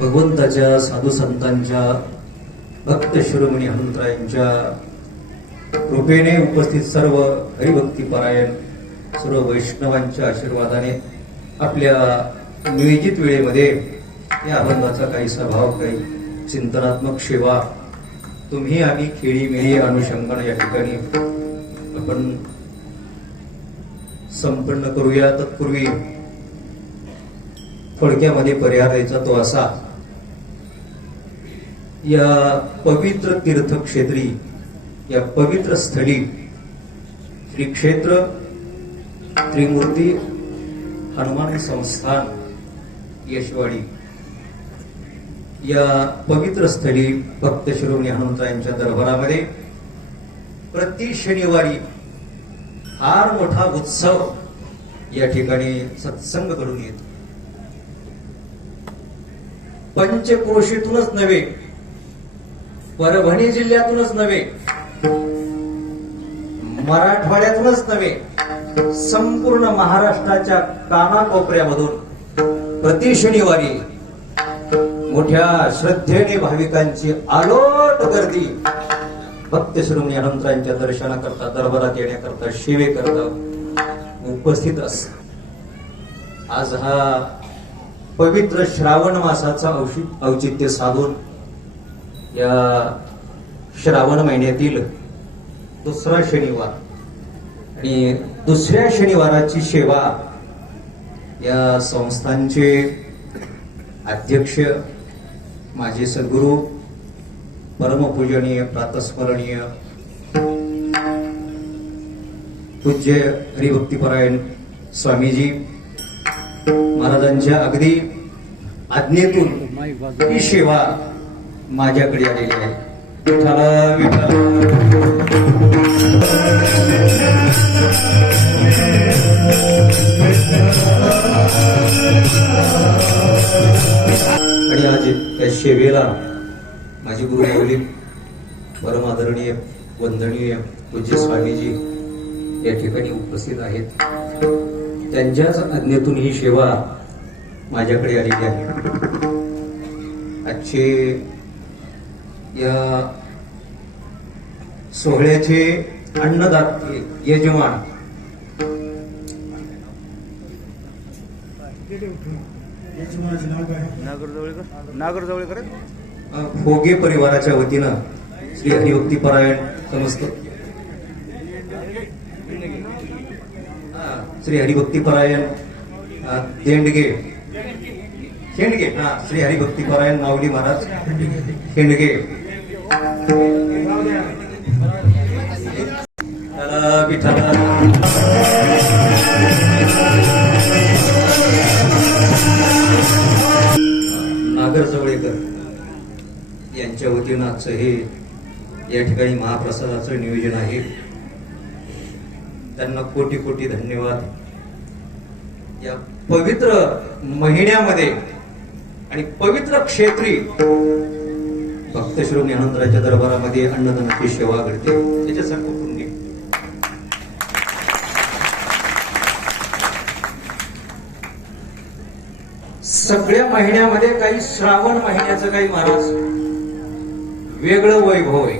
भगवंताच्या साधू संतांच्या भक्त शिरोमणी हनुमंतरायांच्या कृपेने उपस्थित सर्व हरिभक्तीपरायण सर्व वैष्णवांच्या आशीर्वादाने आपल्या नियोजित वेळेमध्ये या अभंगाचा काहीसा भाव काही चिंतनात्मक सेवा तुम्ही आम्ही खेळी मेळी अनुषंगाने या ठिकाणी आपण संपन्न करूया. तत्पूर्वी थोडक्यामध्ये पर्याय द्यायचा तो असा या पवित्र तीर्थक्षेत्री या पवित्र स्थळी श्री क्षेत्र त्रिमूर्ती हनुमान संस्थान यशवाडी. या पवित्र स्थळी भक्त शिरोमणी हनुमंतरायांच्या दरबारामध्ये प्रति शनिवारी फार मोठा उत्सव या ठिकाणी सत्संग घडून येतो. पंचक्रोशीतूनच नव्हे परभणी जिल्ह्यातूनच नव्हे मराठवाड्यातूनच नव्हे संपूर्ण महाराष्ट्राच्या कानाकोपऱ्यामधून प्रति शनिवारी मोठ्या श्रद्धेने भाविकांची आलोट गर्दी. भक्तश्रमणी श्रोमणी दर्शनाकरता दरबारात येण्याकरता सेवेकरता उपस्थित अस. आज हा पवित्र श्रावण मासाचा औषित औचित्य साधून या श्रावण महिन्यातील दुसरा शनिवार. आणि दुसऱ्या शनिवाराची सेवा या संस्थांचे अध्यक्ष माझे सद्गुरू परमपूजनीय प्रातस्मरणीय पूज्य हरिभक्तीपरायण स्वामीजी महाराजांच्या अगदी आज्ञेतून ही सेवा माझ्याकडे आलेली आहे विठ्ठला. आणि आज या सेवेला माझी गुरुदेवली परम आदरणीय वंदनीय पूज्य स्वामीजी या ठिकाणी उपस्थित आहेत. त्यांच्याच आज्ञेतून ही सेवा माझ्याकडे आलेली आहे. आजचे या सोहळ्याचे अन्नदाते यजमान फोगे परिवाराच्या वतीनं श्री हरिभक्ती परायण समस्त श्री हरिभक्ती परायण देंडगे शेंडगे हा श्री हरिभक्ती परायण माऊली महाराज. शेंडगे आजचं हे या ठिकाणी महाप्रसादाचं नियोजन आहे. त्यांना कोटी कोटी धन्यवाद. या पवित्र महिन्यामध्ये आणि पवित्र क्षेत्री भक्त श्रोमणी आनंदराच्या दरबारामध्ये अन्नदानाची सेवा घडते त्याच्यासारखं पुण्य. सगळ्या महिन्यामध्ये काही श्रावण महिन्याचं काही महाराज. वेगळं वैभव आहे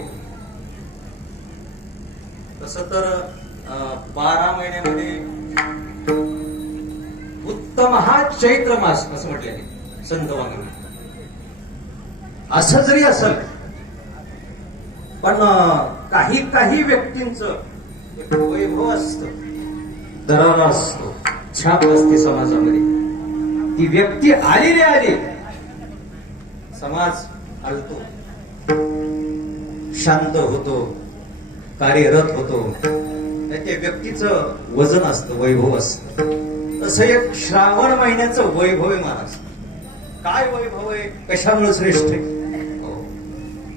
तस तर बारा महिन्यामध्ये उत्तम हा चैत्र मास असं म्हटलेलं संत वाङ्मयात. असं जरी असल पण काही काही व्यक्तींच एक वैभव असत. दरारा असतो. छाप असते समाजामध्ये. ती व्यक्ती आलेली आली समाज हलतो शांत होतो कार्यरत होतो. त्याच्या व्यक्तीचं वजन असतं वैभव असतं. तसं एक श्रावण महिन्याचं वैभव आहे महाराज. काय वैभव आहे? कशामुळे श्रेष्ठ आहे? हो.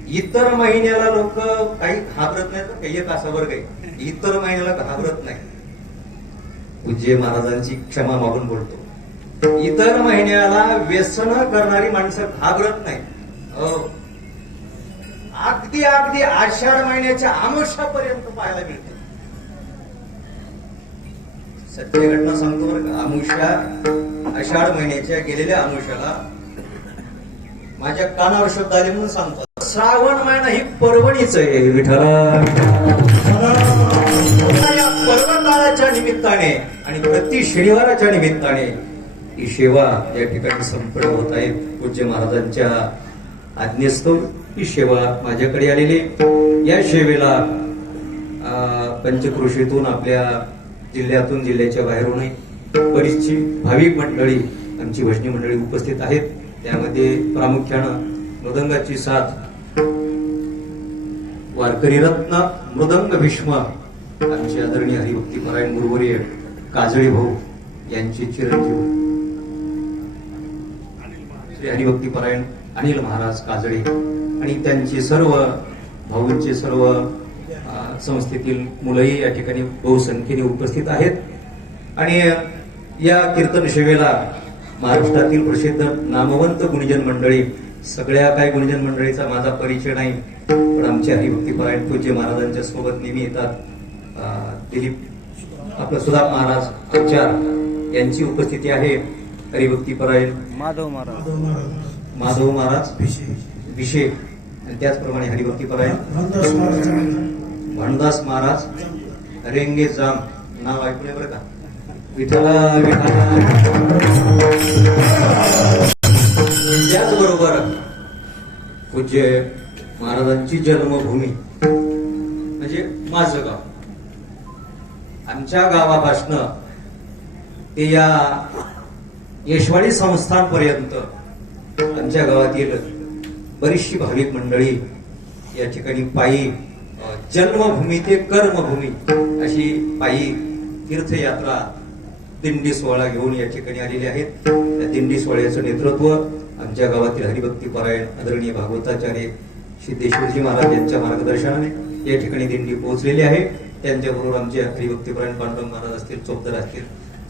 इतर महिन्याला लोक काही घाबरत नाहीत काही का, एक असा वर्ग आहे इतर महिन्याला घाबरत नाही. पूज्य महाराजांची क्षमा मागून बोलतो. इतर महिन्याला व्यसन करणारी माणसं घाबरत नाही हो. ती अगदी आषाढ महिन्याच्या आमुष्यापर्यंत पाहायला मिळते. सत्य घटना सांगतो बरं का आमुष्या आषाढ महिन्याच्या गेलेल्या आमुष्याला माझ्या कानावर शब्द आले म्हणून सांगतो. श्रावण महिना ही पर्वणीच आहे विठ्ठला. या पर्व निमित्ताने आणि प्रति शनिवाराच्या निमित्ताने ही सेवा या ठिकाणी संपन्न होत आहेत. पूज्य महाराजांच्या आज्ञेस्तव ही सेवा माझ्याकडे आलेली. या सेवेला पंचकृषीतून आपल्या जिल्ह्यातून जिल्ह्याच्या बाहेरूनही बरीचशी भाविक मंडळी आमची भजनी मंडळी उपस्थित आहेत. त्यामध्ये प्रामुख्यानं मृदंगाची साथ वारकरी रत्न मृदंग भीष्म आमचे आदरणीय हरिभक्तीपरायण गुरुवर्य काजळी भाऊ यांचे चिरंजीव. श्री हरिभक्तीपरायण अनिल महाराज काजळे. आणि त्यांची सर्व भाऊंचे सर्व संस्थेतील मुलंही या ठिकाणी बहुसंख्येने उपस्थित आहेत. आणि या कीर्तन सेवेला महाराष्ट्रातील प्रसिद्ध नामवंत गुणजन मंडळी सगळ्या काही गुणजन मंडळीचा माझा परिचय नाही पण आमचे हरिभक्तीपरायण पूज्य महाराजांच्या सोबत नेहमी येतात. दिलीप आपलं सुधाप महाराज आचार यांची उपस्थिती आहे. हरिभक्तीपरायण माधव महाराज. माधव महाराज. विषय आणि त्याचप्रमाणे हरिभक्तीपरायण भानदास महाराज. रेंगे जाम. नाव ऐकूया बरं का? विठ्ठला विठ्ठला. त्याचबरोबर पूज्य महाराजांची जन्मभूमी म्हणजे माझं गाव. आमच्या गावापासनं ते या यशवाडी संस्थांपर्यंत आमच्या गावातील बरीचशी भाविक मंडळी या ठिकाणी पायी जन्मभूमी ते कर्मभूमी अशी पायी तीर्थयात्रा दिंडी सोहळा घेऊन या ठिकाणी आलेले आहेत. त्या दिंडी सोहळ्याचं नेतृत्व आमच्या गावातील हरिभक्ती परायण आदरणीय भागवताचार्य सिद्धेश्वरजी महाराज यांच्या मार्गदर्शनाने या ठिकाणी दिंडी पोहोचलेली आहे. त्यांच्याबरोबर आमचे हरिभक्तीपरायण पांडुरंग महाराज असतील चोपदार असतील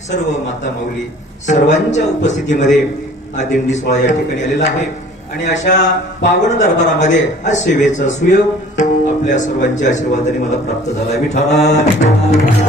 सर्व माता माऊली सर्वांच्या उपस्थितीमध्ये हा दिंडी सोहळा या ठिकाणी आलेला आहे. आणि अशा पावन दरबारामध्ये आज सेवेचा सुयोग आपल्या सर्वांच्या आशीर्वादाने मला प्राप्त झाला विठाला